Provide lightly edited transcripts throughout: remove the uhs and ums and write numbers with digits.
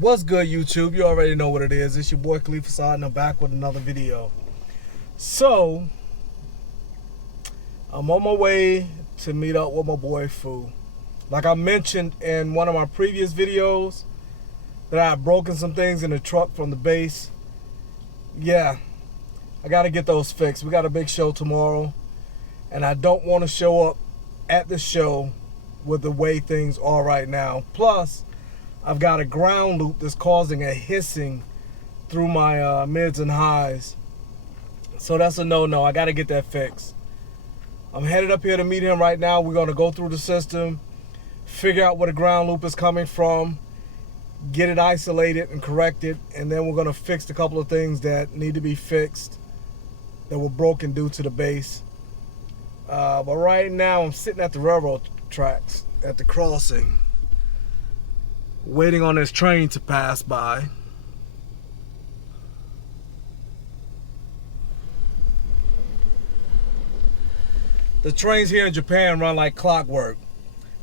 What's good, YouTube? You already know what it is. It's your boy Khalif Assad, and I'm back with another video. So, I'm on my way to meet up with my boy Fu. Like I mentioned in one of my previous videos, that I had broken some things in the truck from the base. Yeah, I gotta get those fixed. We got a big show tomorrow, and I don't want to show up at the show with the way things are right now. Plus, I've got a ground loop that's causing a hissing through my mids and highs. So that's a no-no. I got to get that fixed. I'm headed up here to meet him right now. We're going to go through the system, figure out where the ground loop is coming from, get it isolated and corrected, and then we're going to fix a couple of things that need to be fixed that were broken due to the base. But right now, I'm sitting at the railroad tracks at the crossing, waiting on this train to pass by. The trains here in Japan run like clockwork.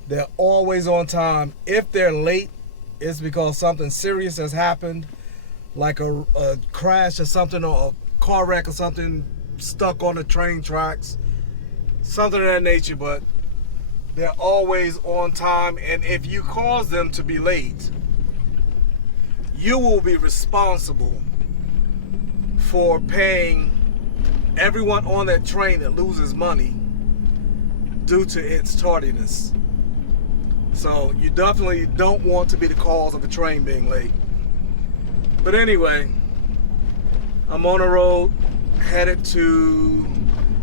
They're always on time. If they're late, it's because something serious has happened, like a crash or something, or a car wreck or something stuck on the train tracks, something of that nature. But they're always on time, and if you cause them to be late, you will be responsible for paying everyone on that train that loses money due to its tardiness. So you definitely don't want to be the cause of a train being late. But anyway, I'm on the road headed to,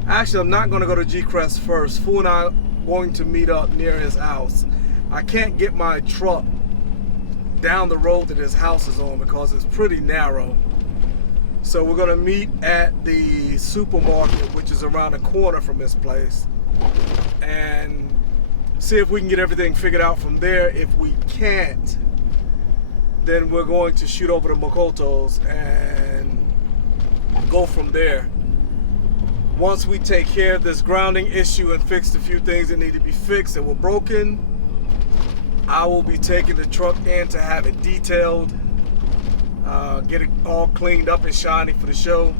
actually I'm not going to go to G-Crest first. Fu and I going to meet up near his house. I can't get my truck down the road that his house is on because it's pretty narrow. So we're gonna meet at the supermarket, which is around the corner from this place, and see if we can get everything figured out from there. If we can't, then we're going to shoot over to Makoto's and go from there. Once we take care of this grounding issue and fix a few things that need to be fixed that were broken, I will be taking the truck in to have it detailed, get it all cleaned up and shiny for the show.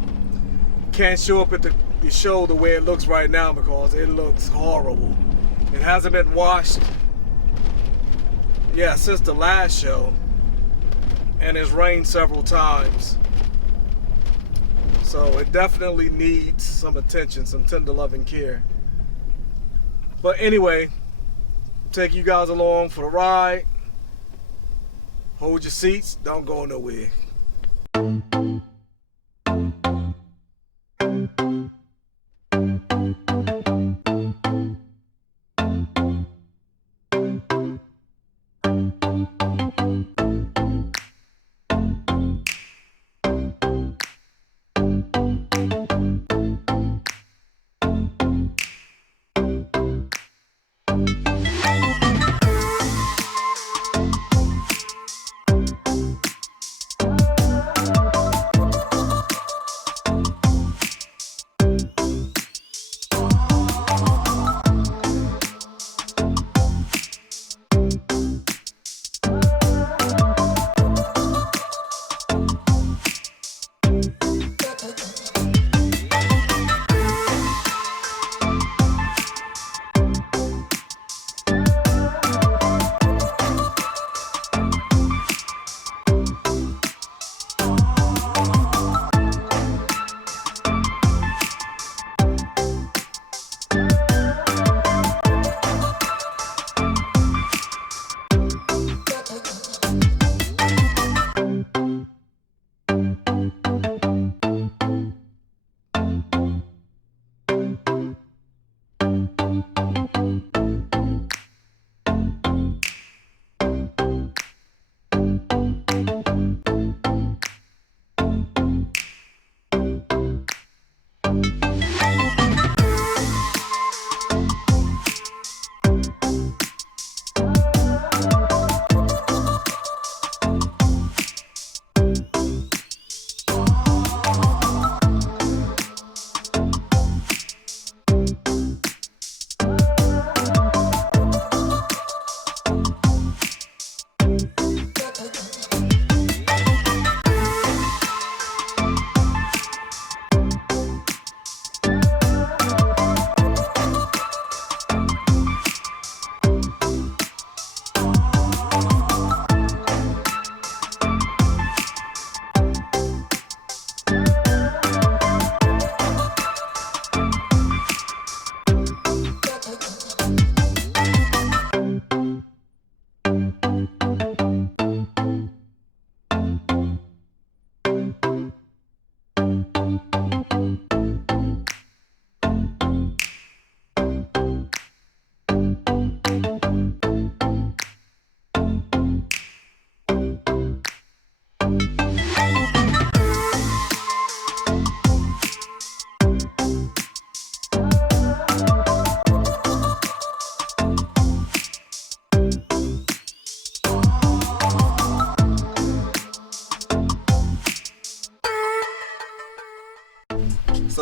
Can't show up at the show the way it looks right now because it looks horrible. It hasn't been washed, yeah, since the last show, and it's rained several times. So it definitely needs some attention, some tender loving care. But anyway, take you guys along for the ride. Hold your seats, don't go nowhere.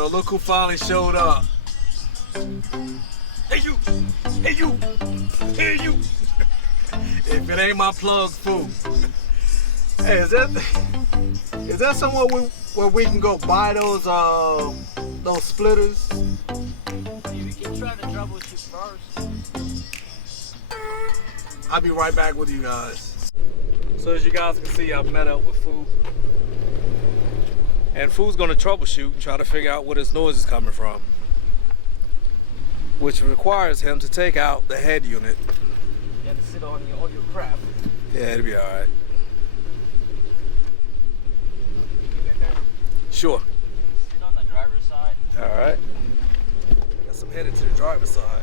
So look who finally showed up. Hey you! Hey you! Hey you! If it ain't my plug food. Hey, is that somewhere where we can go buy those splitters? We can try to troubleshoot first. I'll be right back with you guys. So as you guys can see, I've met up with Fu. And Fu's gonna troubleshoot and try to figure out where this noise is coming from, which requires him to take out the head unit. You have to sit on all your crap. Yeah, it'll be alright. Sure. Sit on the driver's side. Alright. Guess I'm headed to the driver's side.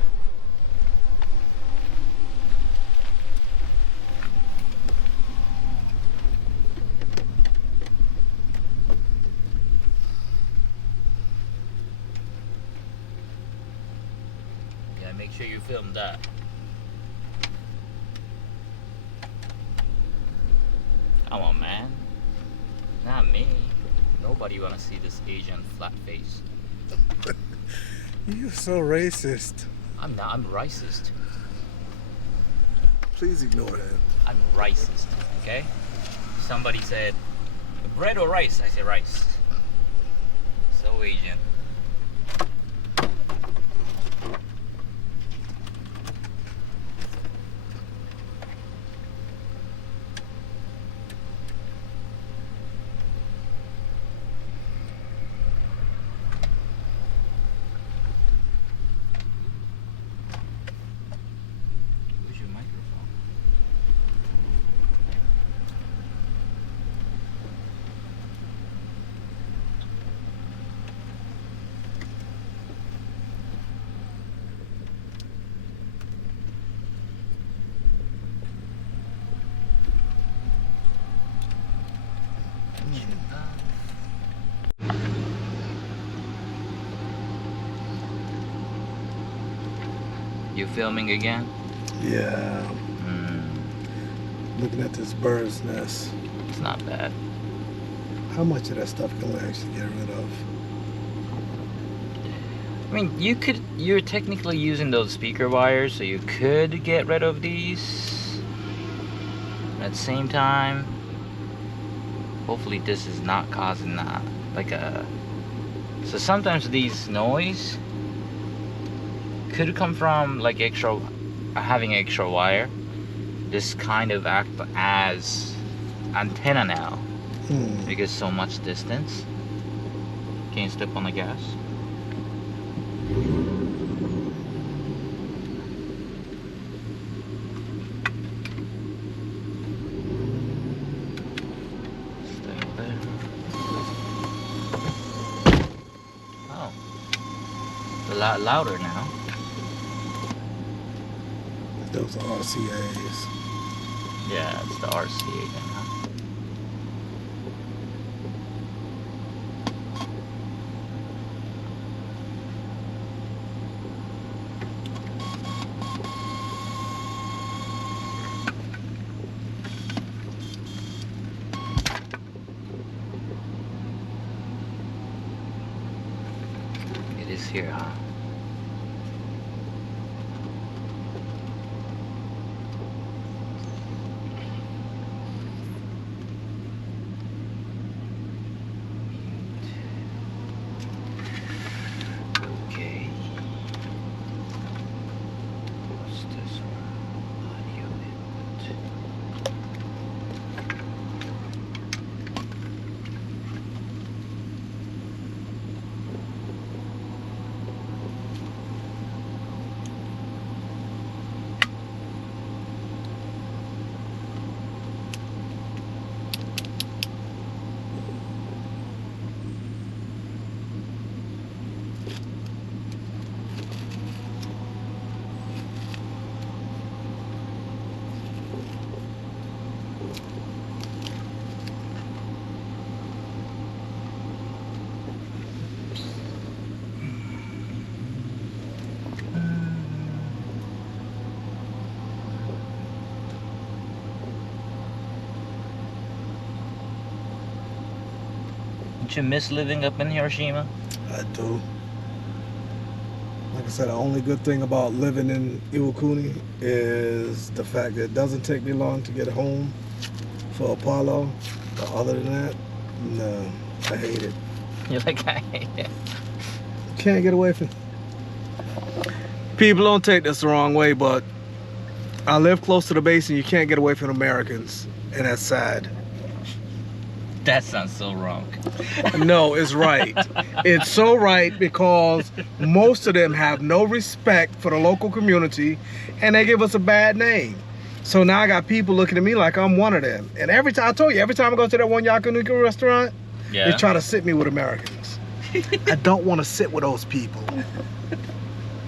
Yeah, make sure you film that. Come on, man. Not me. Nobody wanna see this Asian flat face. You're so racist. I'm not. I'm racist. Please ignore that. I'm racist. Okay. Somebody said bread or rice. I say rice. So Asian. Where's your microphone? You filming again? Yeah. Looking at this bird's nest. It's not bad. How much of that stuff can we actually get rid of? I mean, you're technically using those speaker wires, so you could get rid of these. At the same time, hopefully this is not causing that. So sometimes these noise could come from like having extra wire. This kind of act as antenna now because so much distance. Can you step on the gas? Stay there. Oh, a lot louder now. Those are RCAs. Yeah, it's the RCA thing, huh? It is here, huh? Okay. What's this one? Audio input. Don't you miss living up in Hiroshima? I do. Like I said, the only good thing about living in Iwakuni is the fact that it doesn't take me long to get home for Apollo. But other than that, no, I hate it. You're like, I hate it. Can't get away from it. People don't take this the wrong way, but I live close to the base and you can't get away from Americans, and that's sad. That sounds so wrong. No, it's right. It's so right because most of them have no respect for the local community and they give us a bad name. So now I got people looking at me like I'm one of them. And every time, I told you, every time I go to that one Yakiniku restaurant, they try to sit me with Americans. I don't want to sit with those people.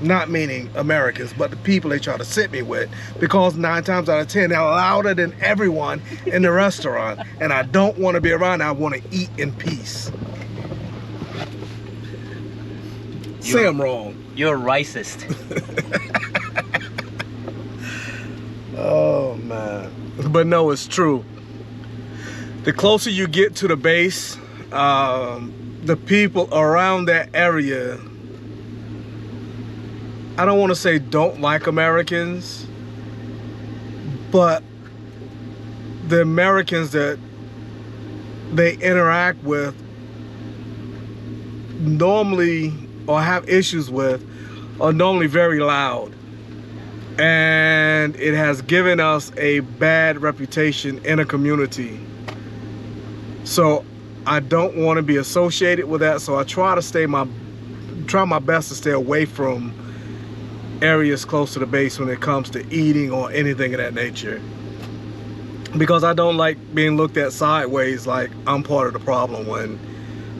Not meaning Americans, but the people they try to sit me with, because 9 times out of 10 they're louder than everyone in the restaurant, and I don't want to be around. I want to eat in peace. Say I'm wrong. You're racist. Oh man, but no, it's true. The closer you get to the base, the people around that area, I don't want to say don't like Americans, but the Americans that they interact with normally, or have issues with, are normally very loud. And it has given us a bad reputation in a community. So I don't want to be associated with that. So I try my best to stay away from areas close to the base when it comes to eating or anything of that nature, because I don't like being looked at sideways like I'm part of the problem when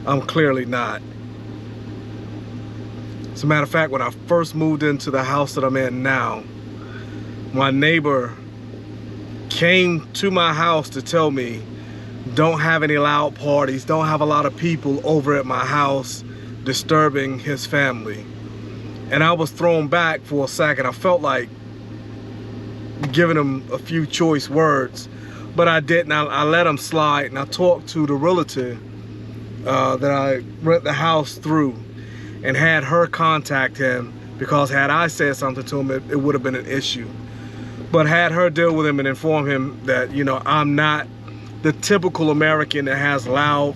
I'm clearly not. As a matter of fact, when I first moved into the house that I'm in now, my neighbor came to my house to tell me, don't have any loud parties, don't have a lot of people over at my house disturbing his family. And I was thrown back for a second. I felt like giving him a few choice words, but I didn't. I let him slide, and I talked to the realtor that I rent the house through and had her contact him, because had I said something to him, it would have been an issue. But had her deal with him and inform him that, you know, I'm not the typical American that has loud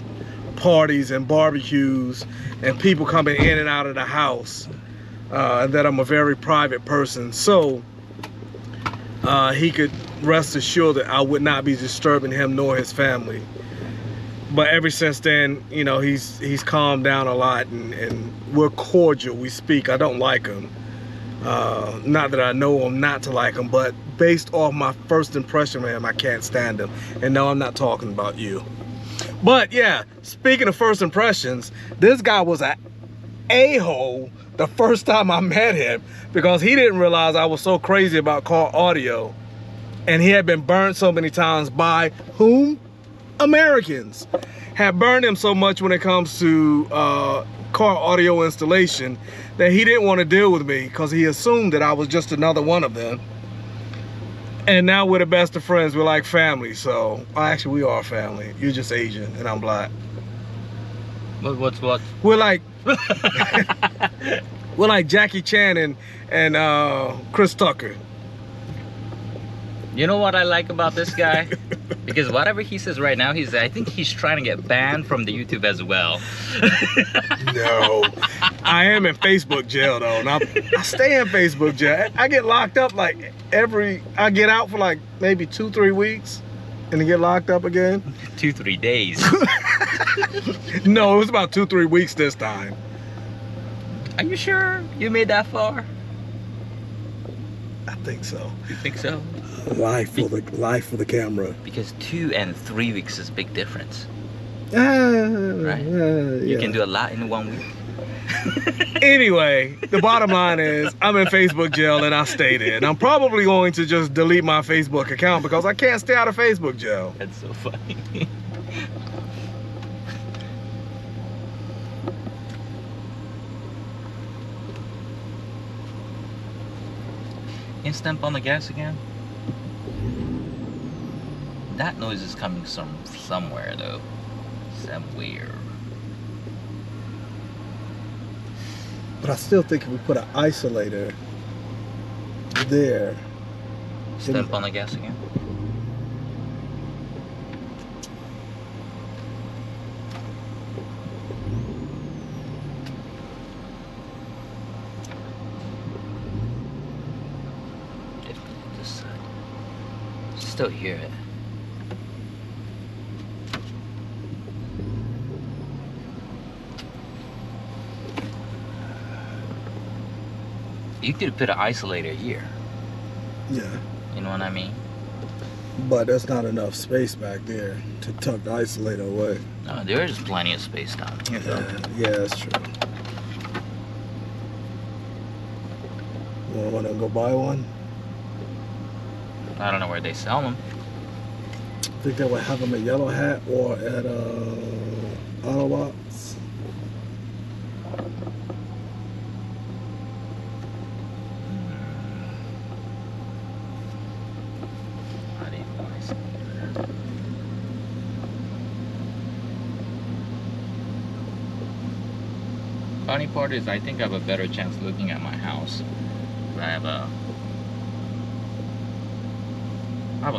parties and barbecues and people coming in and out of the house. And that I'm a very private person, so he could rest assured that I would not be disturbing him nor his family. But ever since then, you know, he's calmed down a lot, and we're cordial. We speak. I don't like him. Not that I know him not to like him, but based off my first impression of him, I can't stand him. And no, I'm not talking about you. But yeah, speaking of first impressions, this guy was an a-hole the first time I met him, because he didn't realize I was so crazy about car audio, and he had been burned so many times by whom? Americans. Had burned him so much when it comes to car audio installation that he didn't want to deal with me, because he assumed that I was just another one of them. And now we're the best of friends. We're like family. So actually we are family. You're just Asian and I'm black. What's what? We're like we're like Jackie Chan and Chris Tucker. You know what I like about this guy? Because whatever he says right now, I think he's trying to get banned from the YouTube as well. No, I am in Facebook jail though. And I stay in Facebook jail. I get locked up like I get out for like maybe 2-3 weeks and then get locked up again. 2-3 days. No, it was about 2-3 weeks this time. Are you sure you made that far? I think so. You think so? Life for the camera. Because 2 and 3 weeks is a big difference. Right? You can do a lot in 1 week. Anyway, the bottom line is I'm in Facebook jail and I stay there. And I'm probably going to just delete my Facebook account because I can't stay out of Facebook jail. That's so funny. Instant on the gas again? That noise is coming somewhere though. Somewhere. But I still think if we put an isolator there. Step on the gas again. This side. Still hear it. You could put an isolator here. Yeah. You know what I mean? But there's not enough space back there to tuck the isolator away. No, there is plenty of space down here, though. Yeah, that's true. You want to go buy one? I don't know where they sell them. I think they would have them at Yellow Hat or at Autobots. Funny part is, I think I have a better chance looking at my house. I have a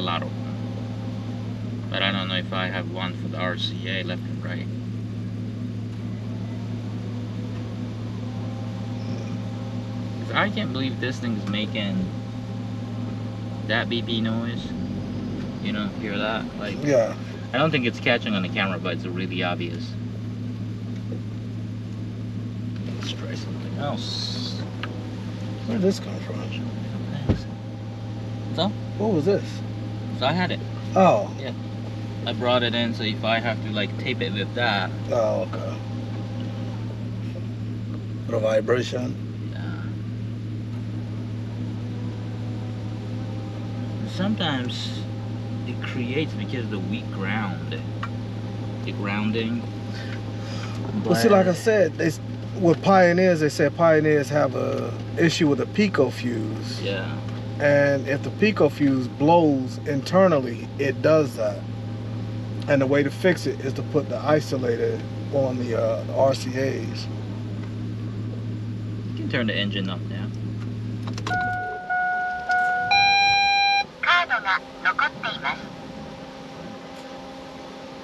lot of them, but I don't know if I have one for the RCA left and right. I can't believe this thing is making that beepy noise. You know, hear that? Like, Yeah. I don't think it's catching on the camera, but it's really obvious. Let's try something else. Where did this come from? So? What was this? So I had it. Oh. Yeah. I brought it in, so if I have to like tape it with that. Oh, okay. What a vibration. Sometimes it creates because of the weak ground. The grounding. Well, see, like I said, with Pioneers, they said Pioneers have a issue with a Pico fuse. Yeah. And if the Pico fuse blows internally, it does that. And the way to fix it is to put the isolator on the RCAs. You can turn the engine up now.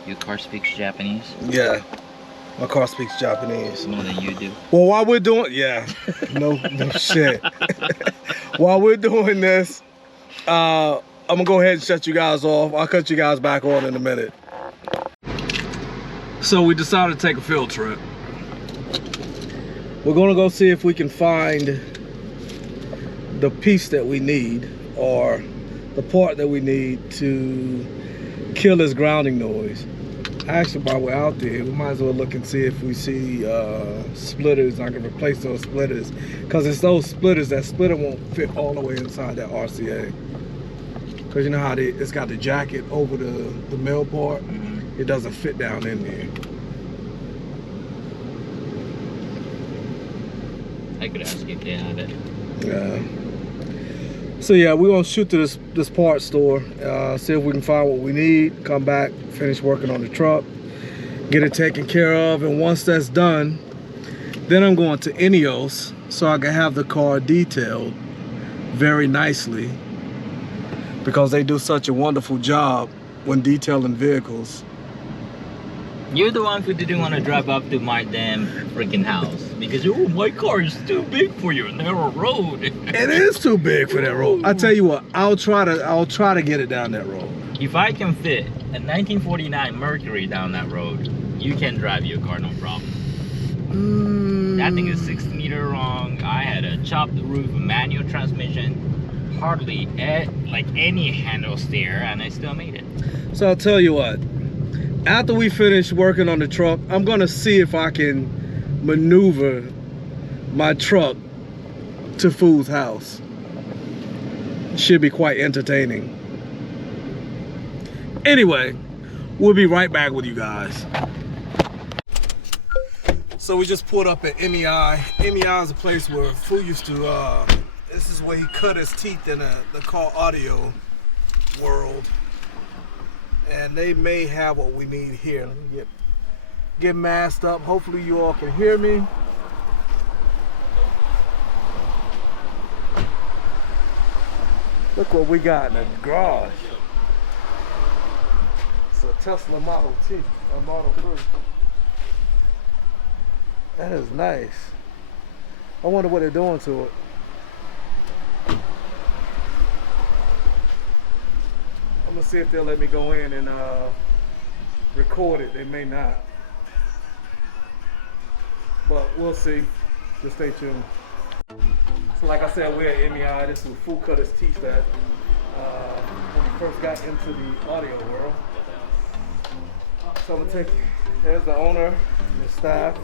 Your car speaks Japanese? Yeah. My car speaks Japanese. More than you do. Well, while we're doing, yeah, no shit. While we're doing this, I'm gonna go ahead and shut you guys off. I'll cut you guys back on in a minute. So we decided to take a field trip. We're gonna go see if we can find the piece that we need, or the part that we need to kill this grounding noise. Actually, while we're out there, we might as well look and see if we see splitters. I can replace those splitters, because it's those splitters. That splitter won't fit all the way inside that RCA, because you know how it's got the jacket over the male part. It doesn't fit down in there. I could ask if they had it. Yeah. So yeah, we're gonna shoot to this parts store, see if we can find what we need, come back, finish working on the truck, get it taken care of, and once that's done, then I'm going to Ineos so I can have the car detailed very nicely, because they do such a wonderful job when detailing vehicles. You're the one who didn't want to drive up to my damn freaking house because my car is too big for your narrow road. It is too big for that road. I tell you what, I'll try to get it down that road. If I can fit a 1949 Mercury down that road, you can drive your car, no problem. That thing is 6 meters long. I had a chopped roof, manual transmission, hardly like any handle steer, and I still made it. So I'll tell you what, after we finish working on the truck, I'm gonna see if I can maneuver my truck to Food's house. Should be quite entertaining. Anyway, we'll be right back with you guys. So we just pulled up at MEI. MEI is a place where Food used to, this is where he cut his teeth in the car audio world. And they may have what we need here. Let me get masked up. Hopefully you all can hear me. Look what we got in the garage. It's a Tesla Model T, a Model 3. That is nice. I wonder what they're doing to it. I'm gonna see if they'll let me go in and record it. They may not. But we'll see. Just stay tuned. So like I said, we're at MEI. This is where Fu cut his teeth at when he first got into the audio world. So I'm gonna take, there's the owner and the staff.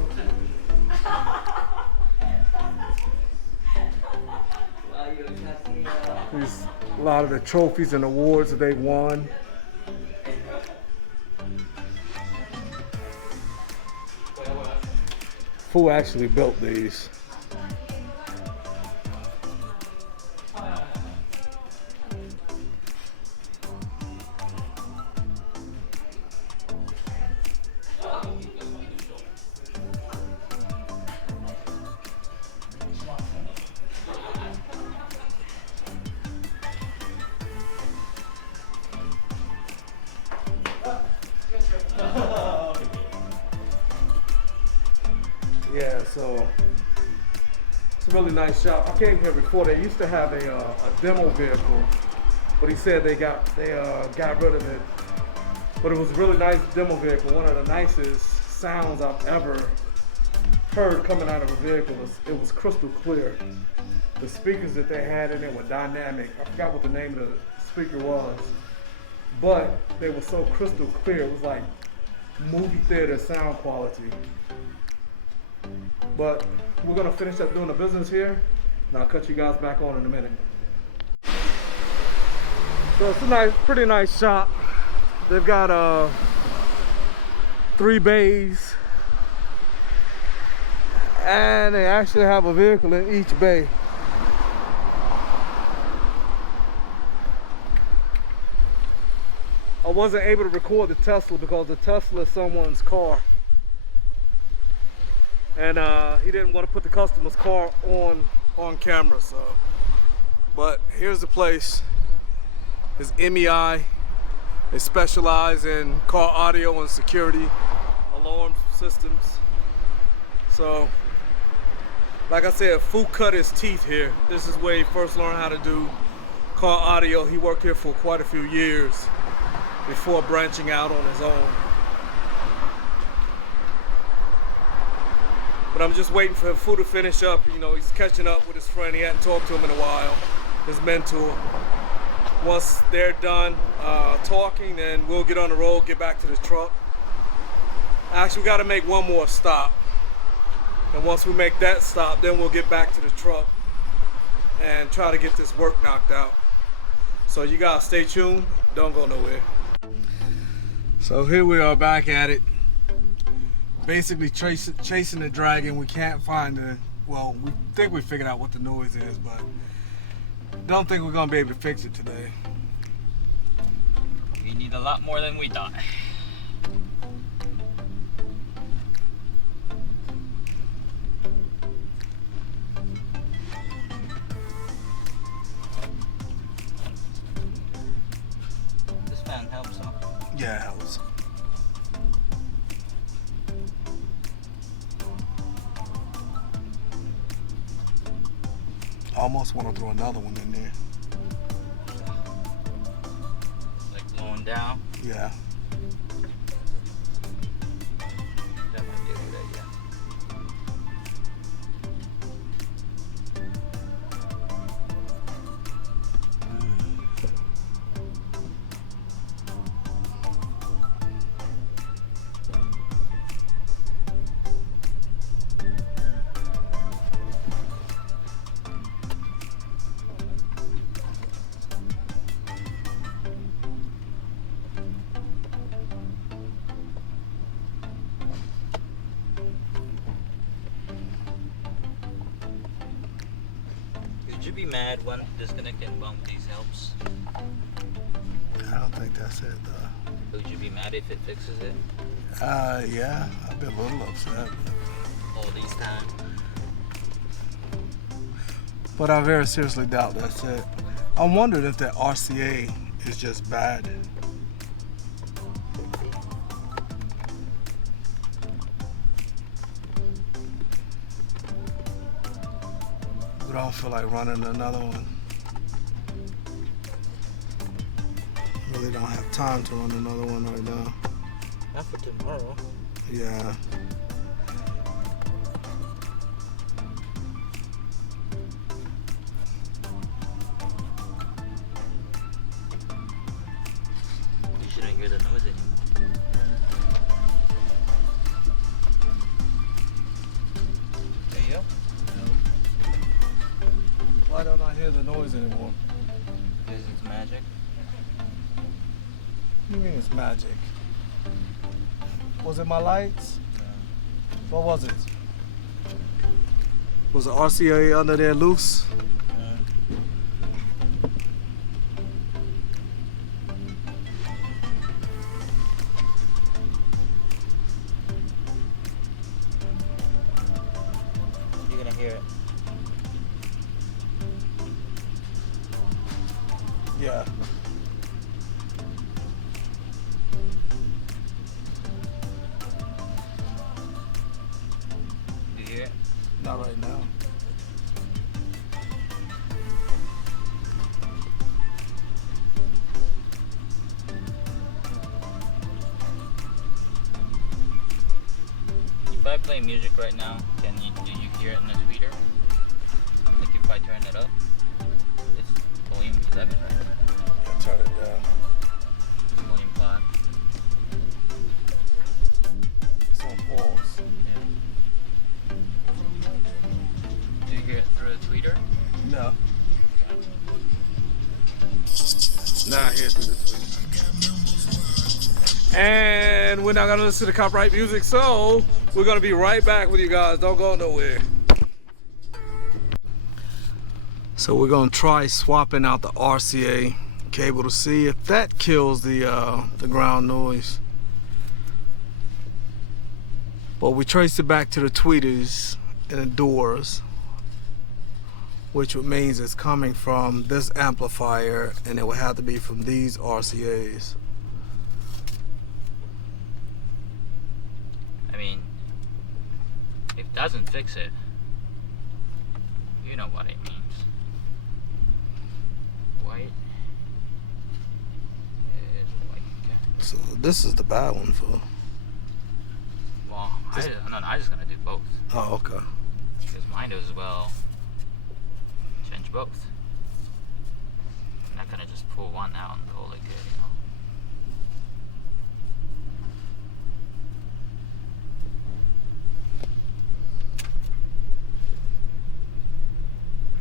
There's a lot of the trophies and awards that they've won. Fu actually built these. Yeah, so it's a really nice shop. I came here before. They used to have a demo vehicle, but he said they got rid of it. But it was a really nice demo vehicle. One of the nicest sounds I've ever heard coming out of a vehicle. It was crystal clear. The speakers that they had in it were dynamic. I forgot what the name of the speaker was, but they were so crystal clear. It was like movie theater sound quality. But we're gonna finish up doing the business here, and I'll cut you guys back on in a minute. So it's a pretty nice shop. They've got 3 bays, and they actually have a vehicle in each bay. I wasn't able to record the Tesla because the Tesla is someone's car. And he didn't want to put the customer's car on camera, so. But here's the place. It's MEI. They specialize in car audio and security alarm systems. So, like I said, Fu cut his teeth here. This is where he first learned how to do car audio. He worked here for quite a few years before branching out on his own. But I'm just waiting for Fu to finish up. You know, he's catching up with his friend. He hadn't talked to him in a while, his mentor. Once they're done talking, then we'll get on the road, get back to the truck. Actually, we got to make one more stop. And once we make that stop, then we'll get back to the truck and try to get this work knocked out. So you guys stay tuned. Don't go nowhere. So here we are back at it. Basically chasing the dragon. We can't find the, well, we think we figured out what the noise is, but don't think we're gonna be able to fix it today. We need a lot more than we thought. This fan helps, huh? Yeah, it helps. I almost want to throw another one in there. Like blowing down? Yeah. That might be a good idea. Would you be mad when disconnecting one of these helps? I don't think that's it though. Would you be mad if it fixes it? Yeah, I've been a little upset. All these times? But I very seriously doubt that's it. I'm wondering if that RCA is just bad. But I don't feel like running another one. Really don't have time to run another one right now. Not for tomorrow. Yeah. You shouldn't hear the noise anymore. There you go. Why don't I hear the noise anymore? Because it's magic. What do you mean it's magic? Was it my lights? What was it? Was the RCA under there loose? You're gonna hear it. Yeah. Do you hear it? Not right now. If I play music right now, do you hear it in the tweeter? Like if I turn it up, it's volume 7 right now. Yeah, turn it down. It's volume 5. It's on pause. Do you hear it through the tweeter? No. Nah, I hear it through the tweet. And we're not gonna listen to copyright music, so we're gonna be right back with you guys. Don't go nowhere. So we're gonna try swapping out the RCA cable to see if that kills the ground noise. But we traced it back to the tweeters and the doors, which means it's coming from this amplifier, and it would have to be from these RCAs. I mean, if it doesn't fix it, you know what it means. White is white. Okay. So this is the bad one for. Well, I'm just gonna do both. Oh, okay. Because mine as well change both. I'm not gonna just pull one out and call it good, you know.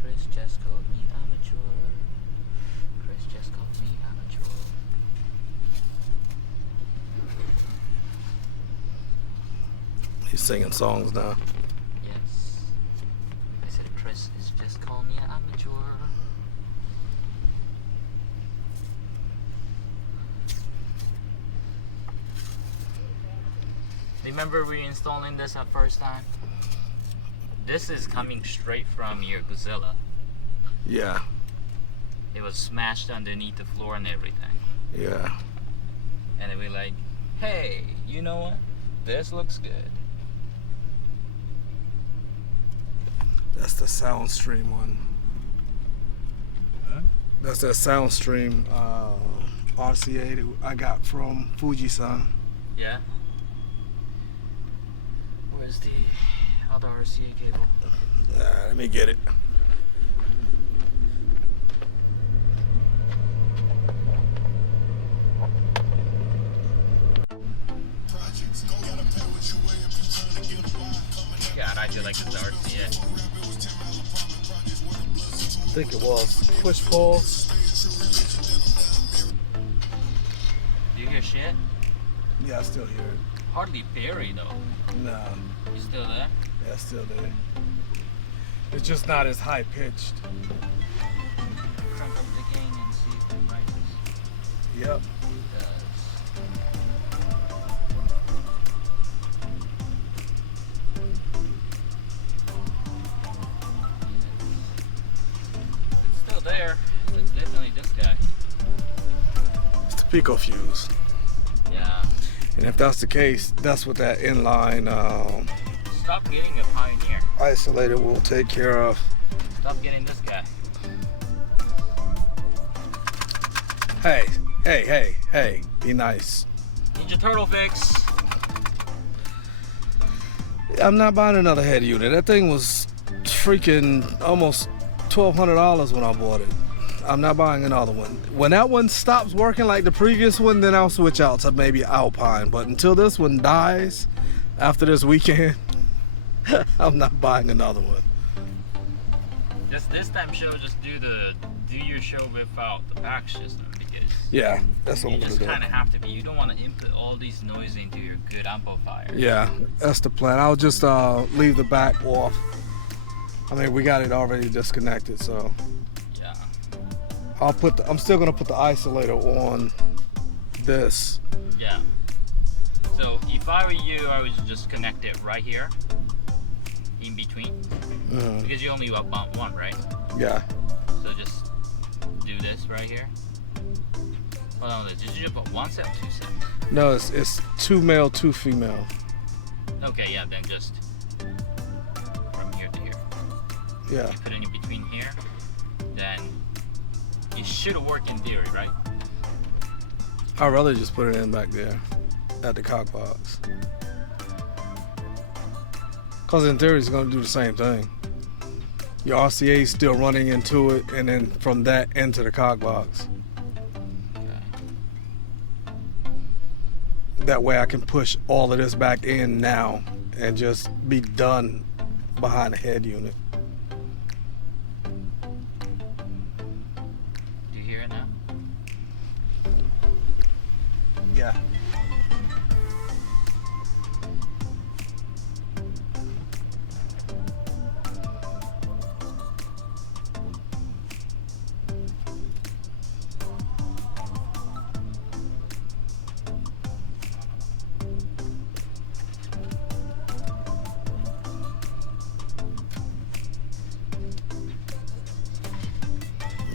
Chris just called me amateur. Chris just called me amateur. He's singing songs now. Yes. I said Chris is just called me an amateur. Remember reinstalling this at first time? This is coming straight from your Godzilla. Yeah. It was smashed underneath the floor and everything. Yeah. And then we're like, hey, you know what? This looks good. That's the SoundStream one. Huh? That's that SoundStream RCA that I got from Fujisan. Yeah. Where's the other RCA cable? Let me get it. God, I feel like it's RCA. I think it was. Push pause. Do you hear shit? Yeah, I still hear it. Hardly Barry though. No. You still there? Yeah, still there. It's just not as high pitched. Crank up the gain and see if it rises. Yep. It does. It's still there. It's different. pico fuse. Yeah. And if that's the case, that's what that inline Stop getting a Pioneer. isolator will take care of. Stop getting this guy. Hey, be nice. Ninja Turtle fix. I'm not buying another head unit. That thing was freaking almost $1,200 when I bought it. I'm not buying another one. When that one stops working like the previous one, then I'll switch out to maybe Alpine. But until this one dies after this weekend, I'm not buying another one. Just this time show, just do your show without the back system, because Yeah, that's what you I'm gonna just do. kind of have to be. You don't want to input all these noise into your good amplifier. Yeah, that's the plan. I'll just leave the back off. I mean, we got it already disconnected, so Yeah. I'm still gonna put the isolator on this. Yeah. So if I were you, I would just connect it right here, in between, because you only want one, right? Yeah. So just do this right here. Hold on, did you just put one set or two sets? No, it's 2 male, 2 female. Okay, yeah, then just from here to here. Yeah. Put it in between here, then it should work in theory, right? I'd rather just put it in back there at the cock box. Because in theory, it's going to do the same thing. Your RCA is still running into it, and then from that into the cock box. That way I can push all of this back in now and just be done behind the head unit. Do you hear it now? Yeah.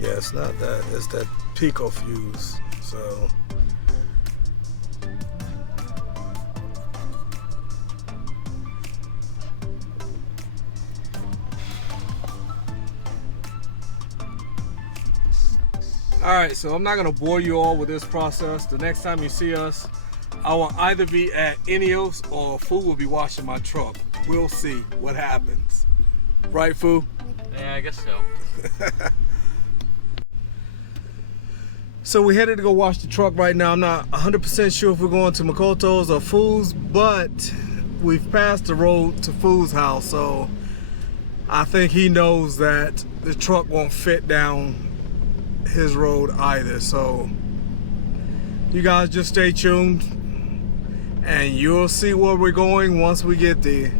Yeah, it's not that. It's that pico fuse. So alright, so I'm not gonna bore you all with this process. The next time you see us, I will either be at Ineos or Fu will be washing my truck. We'll see what happens. Right, Fu? Yeah, I guess so. So we're headed to go wash the truck right now. I'm not 100% sure if we're going to Makoto's or Fu's, but we've passed the road to Fu's house, so I think he knows that the truck won't fit down his road either. So you guys just stay tuned and you'll see where we're going once we get there.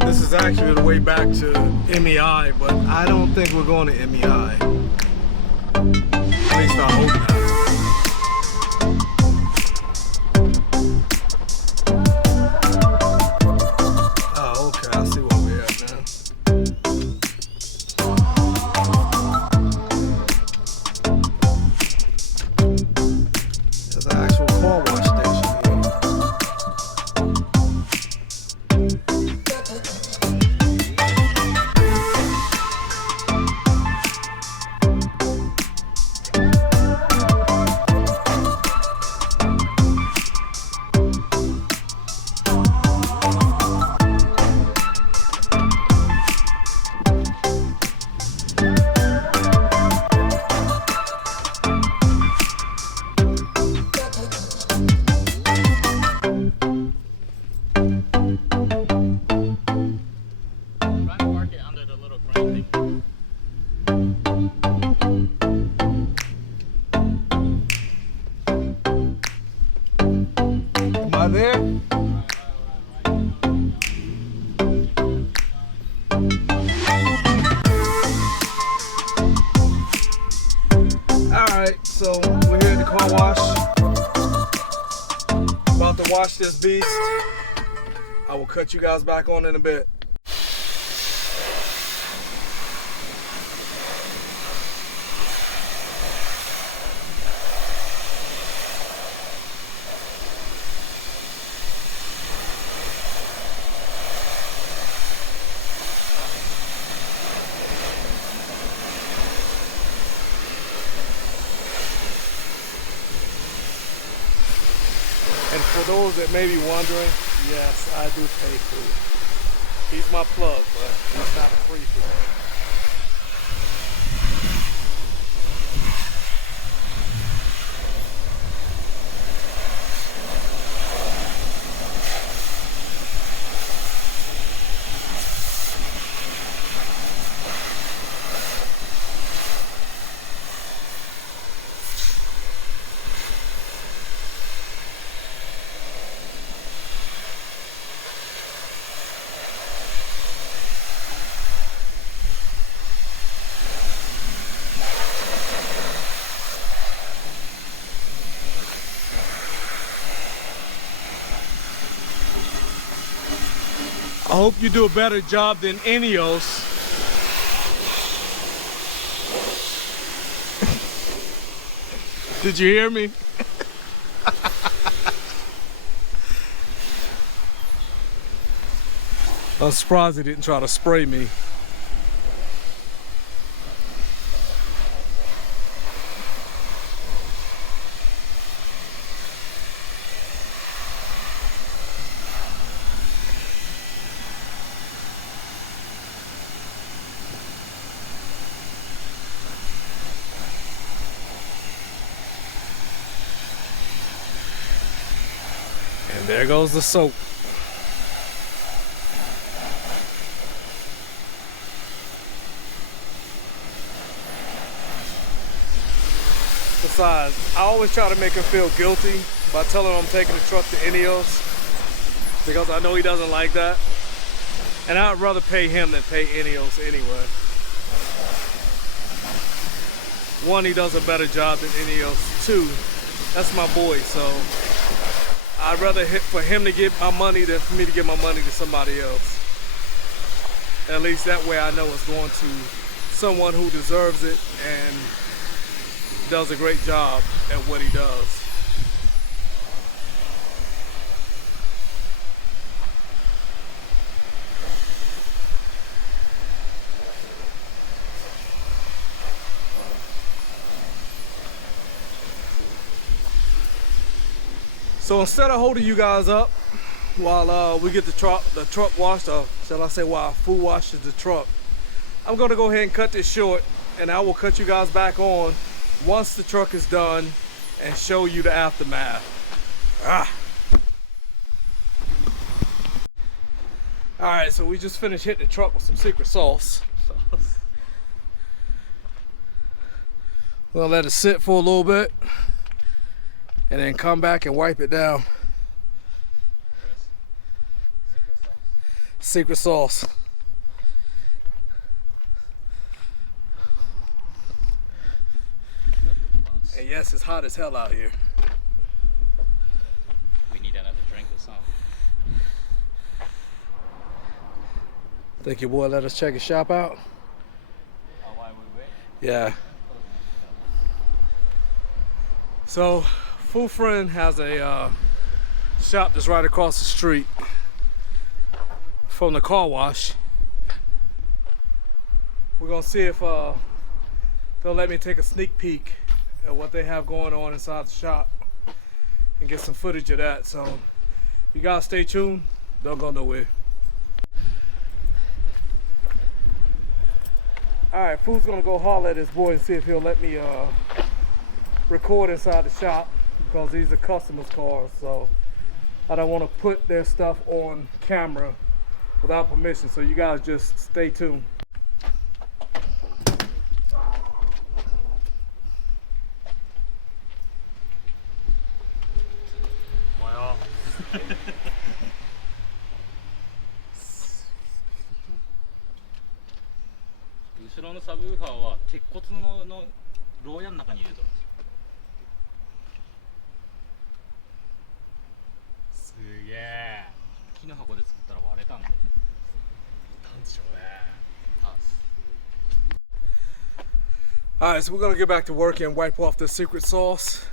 This is actually the way back to MEI, but I don't think we're going to MEI. At least I hope not. Oh, okay, I see where we're at now. There's an actual car wash station here. Try to park it under the little crane thing. Am I there? All wash this beast. I will cut you guys back on in a bit. And for those that may be wondering, yes, I do pay food. He's my plug, but he's not free food. I hope you do a better job than Ineos. Did you hear me? I'm surprised he didn't try to spray me. And there goes the soap. Besides, I always try to make him feel guilty by telling him I'm taking the truck to Ineos, because I know he doesn't like that. And I'd rather pay him than pay Ineos anyway. One, he does a better job than Ineos. Two, that's my boy, so I'd rather for him to give my money than for me to give my money to somebody else. At least that way I know it's going to someone who deserves it and does a great job at what he does. So instead of holding you guys up while we get the truck washed, or shall I say while Fu washes the truck, I'm gonna go ahead and cut this short, and I will cut you guys back on once the truck is done and show you the aftermath. All right, so we just finished hitting the truck with some secret sauce. We'll let it sit for a little bit and then come back and wipe it down. Secret sauce. And yes, it's hot as hell out here. We need another drink or something. Think your boy let us check his shop out? Oh, why we wait? Yeah. So, Fu Friend has a shop that's right across the street from the car wash. We're gonna see if they'll let me take a sneak peek at what they have going on inside the shop and get some footage of that. So you guys stay tuned, don't go nowhere. Alright, Fu's gonna go holler at his boy and see if he'll let me record inside the shop, because these are customers' cars, so I don't want to put their stuff on camera without permission, so you guys just stay tuned. Wow. 後ろのサブウーファーは鉄骨の牢屋の中にいると思うんですよ。箱で作ったら割れたんで。なんでしょうね。Alright, so we're gonna get back to work and wipe off the secret sauce.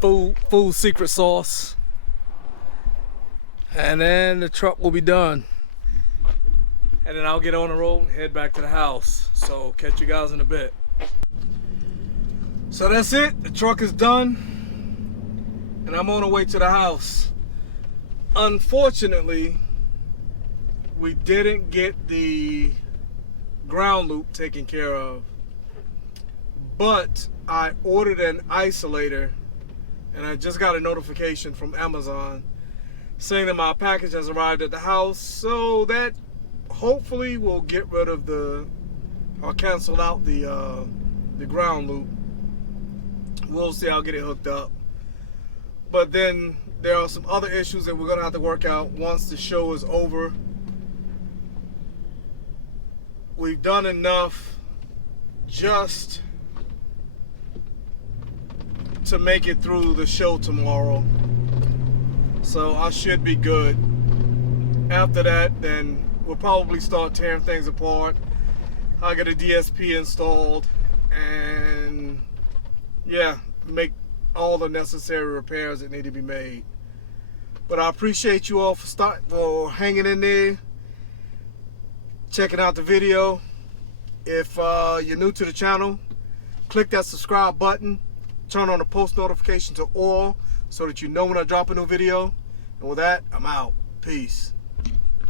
Food secret sauce. And then the truck will be done. And then I'll get on the road and head back to the house. So catch you guys in a bit. So that's it. The truck is done. And I'm on the way to the house. Unfortunately, we didn't get the ground loop taken care of. But I ordered an isolator and I just got a notification from Amazon saying that my package has arrived at the house, so that hopefully will get rid of or cancel out the ground loop. We'll see. I'll get it hooked up. But then there are some other issues that we're gonna have to work out once the show is over. We've done enough just to make it through the show tomorrow. So I should be good. After that, then we'll probably start tearing things apart. I'll get a DSP installed and yeah, make all the necessary repairs that need to be made. But I appreciate you all for hanging in there, checking out the video. If you're new to the channel, click that subscribe button, turn on the post notification to all so that you know when I drop a new video. And with that, I'm out. Peace.